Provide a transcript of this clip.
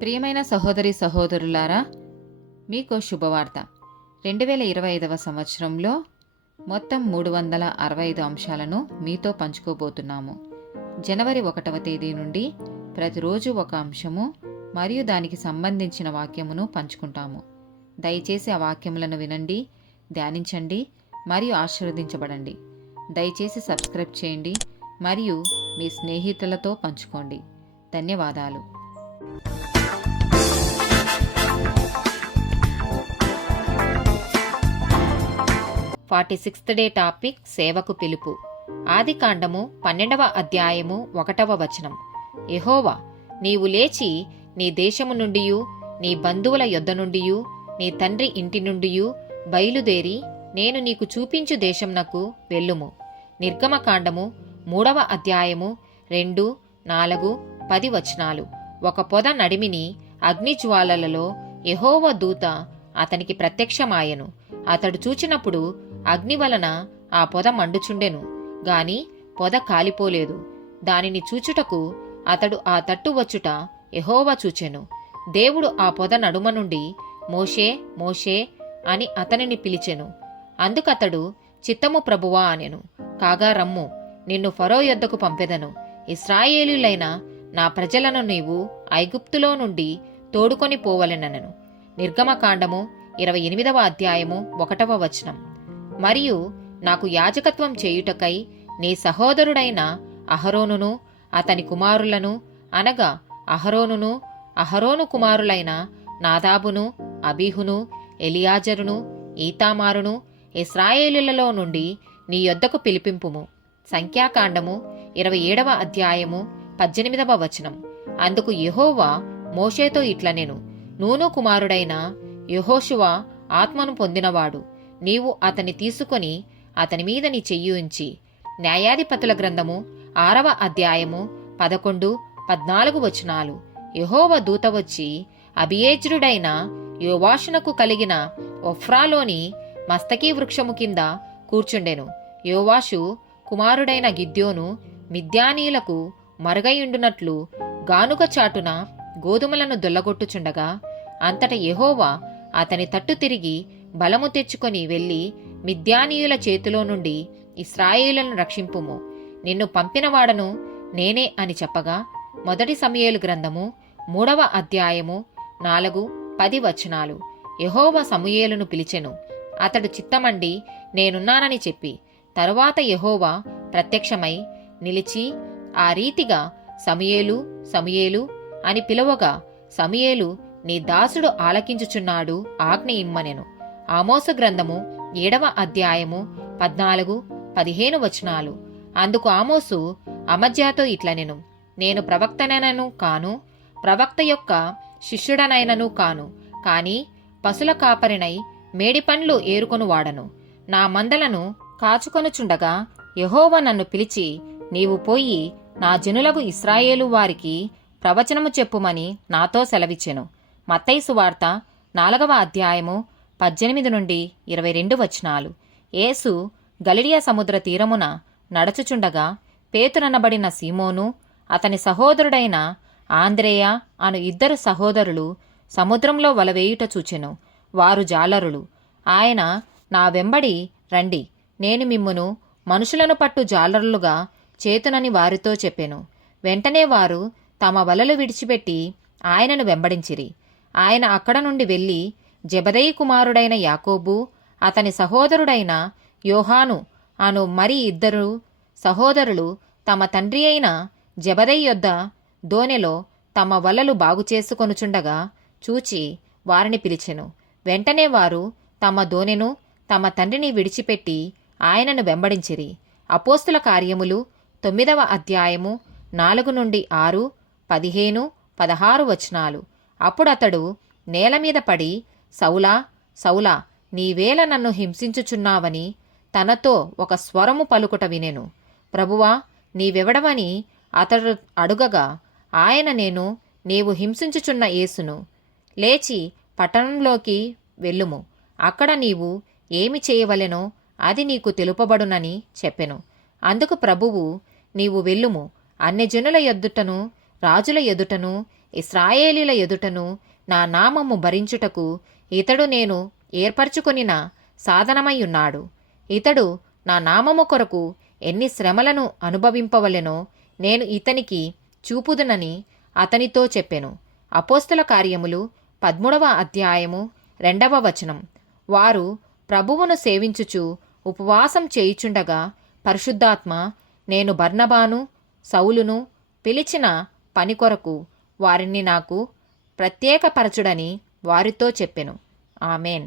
ప్రియమైన సహోదరి సహోదరులారా, మీకో శుభవార్త. 2025 సంవత్సరంలో మొత్తం 365 అంశాలను మీతో పంచుకోబోతున్నాము. జనవరి 1వ తేదీ నుండి ప్రతిరోజు ఒక అంశము మరియు దానికి సంబంధించిన వాక్యమును పంచుకుంటాము. దయచేసి ఆ వాక్యములను వినండి, ధ్యానించండి మరియు ఆశీర్వదించబడండి. దయచేసి సబ్స్క్రైబ్ చేయండి మరియు మీ స్నేహితులతో పంచుకోండి. ధన్యవాదాలు. 46th డే టాపిక్ సేవకు పిలుపు. ఆదికాండము 12వ అధ్యాయము 1వ వచనం. యెహోవా, నీవు లేచి నీ దేశము నుండియు నీ బంధువుల యొద్ద నుండియు నీ తండ్రి ఇంటి నుండియు బయలుదేరి నేను నీకు చూపించు దేశంనకు వెళ్ళుము. నిర్గమకాండము 3వ అధ్యాయము 2, 4, 10 వచనాలు. ఒక పొద నడిమిని అగ్నిజ్వాలలలో యెహోవా దూత అతనికి ప్రత్యక్షమాయెను. అతడు చూచినప్పుడు అగ్ని వలన ఆ పొద మండుచుండెను గాని పొద కాలిపోలేదు. దానిని చూచుటకు అతడు ఆ తట్టు వచ్చుట యెహోవా చూచెను. దేవుడు ఆ పొద నడుమ నుండి మోషే, మోషే అని అతనిని పిలిచెను. అందుకతడు చిత్తము ప్రభువా అనెను. కాగా రమ్ము, నిన్ను ఫరో యొద్దకు పంపెదను. ఇశ్రాయేలీయులైన నా ప్రజలను నీవు ఐగుప్తులో నుండి తోడుకొని పోవలెనెను. నిర్గమకాండము 28వ అధ్యాయము 1వ వచనం. మరియు నాకు యాజకత్వం చేయుటకై నీ సహోదరుడైన అహరోనును అతని కుమారులను అనగా అహరోను కుమారులైన నాదాబును, అబీహును, ఎలియాజరును, ఈతామారును ఇశ్రాయేలీయులలో నుండి నీ యొద్దకు పిలిపింపుము. సంఖ్యాకాండము 27వ అధ్యాయము 18వ వచనం. అందుకు యెహోవా మోషేతో ఇట్లనెను, నూను కుమారుడైన యెహోషువ ఆత్మను పొందినవాడు. నీవు అతని తీసుకొని అతని మీద నీ చెయ్యి ఉంచి. న్యాయాధిపతుల గ్రంథము 6వ అధ్యాయము 11, 14 వచనాలు. యెహోవా దూత వచ్చి అబియేజ్రుడైన యోవాషునకు కలిగిన ఒఫ్రాలోని మస్తకీ వృక్షము కింద కూర్చుండెను. యోవాషు కుమారుడైన గిద్యోను మిద్యానీయులకు మరుగయుండునట్లు గానుగ చాటున గోధుమలను దొల్లగొట్టుచుండగా అంతట యెహోవా అతని తట్టు తిరిగి బలము తెచ్చుకొని వెళ్లి మిద్యానీయుల చేతిలో నుండి ఇశ్రాయేలులను రక్షింపుము. నిన్ను పంపినవాడను నేనే అని చెప్పగా 1 సమూయేలు గ్రంథము 3వ అధ్యాయము 4, 10 వచనాలు. యెహోవా సమూయేలును పిలిచెను. అతడు చిత్తమండి నేనున్నానని చెప్పి తరువాత యెహోవా ప్రత్యక్షమై నిలిచి ఆ రీతిగా సమూయేలు, సమూయేలు అని పిలువగా సమూయేలు నీ దాసుడు ఆలకించుచున్నాడు, ఆజ్ఞ ఇమ్మనెను. ఆమోసు గ్రంథము 7వ అధ్యాయము 14, 15 వచనాలు. అందుకు ఆమోసు అమజ్యాతో ఇట్లనెను, నేను ప్రవక్తనైనను కాను, ప్రవక్త యొక్క శిష్యుడనైనను కాను, కాని పశుల కాపరినై మేడిపండ్లు ఏరుకొను వాడను. నా మందలను కాచుకొనుచుండగా యెహోవా నన్ను పిలిచి నీవు పోయి నా జనులకు ఇశ్రాయేలు వారికి ప్రవచనము చెప్పుమని నాతో సెలవిచ్చెను. మత్తయి సువార్త 4వ అధ్యాయము 18 నుండి 22 వచనాలు. యేసు గలిలియ సముద్ర తీరమున నడచుచుండగా పేతురనబడిన సీమోను అతని సహోదరుడైన ఆంద్రేయ అను 2 సహోదరులు సముద్రంలో వలవేయుట చూచెను. వారు జాలరులు. ఆయన, నా వెంబడి రండి, నేను మిమ్మును మనుషులను పట్టు జాలరులుగా చేతునని వారితో చెప్పెను. వెంటనే వారు తమ వలలు విడిచిపెట్టి ఆయనను వెంబడించిరి. ఆయన అక్కడ నుండి వెళ్లి జెబెదయి కుమారుడైన యాకోబు అతని సహోదరుడైన యోహాను అను మరి 2 సహోదరులు తమ తండ్రి అయిన జెబెదయి యొద్ద దోనెలో తమ వలలు బాగుచేసుకొనుచుండగా చూచి వారిని పిలిచెను. వెంటనే వారు తమ దోనెను తమ తండ్రిని విడిచిపెట్టి ఆయనను వెంబడించిరి. అపోస్తుల కార్యములు 9వ అధ్యాయము 4 నుండి 6, 15, 16 వచనాలు. అప్పుడతడు నేల మీద పడి సౌలా, సౌలా, నీవేళ నన్ను హింసించుచున్నావని తనతో ఒక స్వరము పలుకుట వినెను. ప్రభువా, నీవెవడవని అతడు అడుగగా ఆయన, నేను నీవు హింసించుచున్న యేసును. లేచి పట్టణంలోకి వెళ్ళుము, అక్కడ నీవు ఏమి చేయవలెనో అది నీకు తెలుపబడునని చెప్పెను. అందుకు ప్రభువు, నీవు వెళ్ళుము, అన్యజనుల ఎదుటను రాజుల ఎదుటను ఇశ్రాయేలీల ఎదుటను నా నామము భరించుటకు ఇతడు నేను ఏర్పరచుకొనిన సాధనమయ్యున్నాడు. ఇతడు నా నామము కొరకు ఎన్ని శ్రమలను అనుభవింపవలెనో నేను ఇతనికి చూపుదునని అతనితో చెప్పెను. అపోస్తల కార్యములు 13వ అధ్యాయము 2వ వచనం. వారు ప్రభువును సేవించుచు ఉపవాసం చేయుచుండగా పరిశుద్ధాత్మ, నేను బర్నబాను సౌలును పిలిచిన పని కొరకు వారిని నాకు ప్రత్యేకపరచుడని వారితో చెప్పెను. ఆమెన్.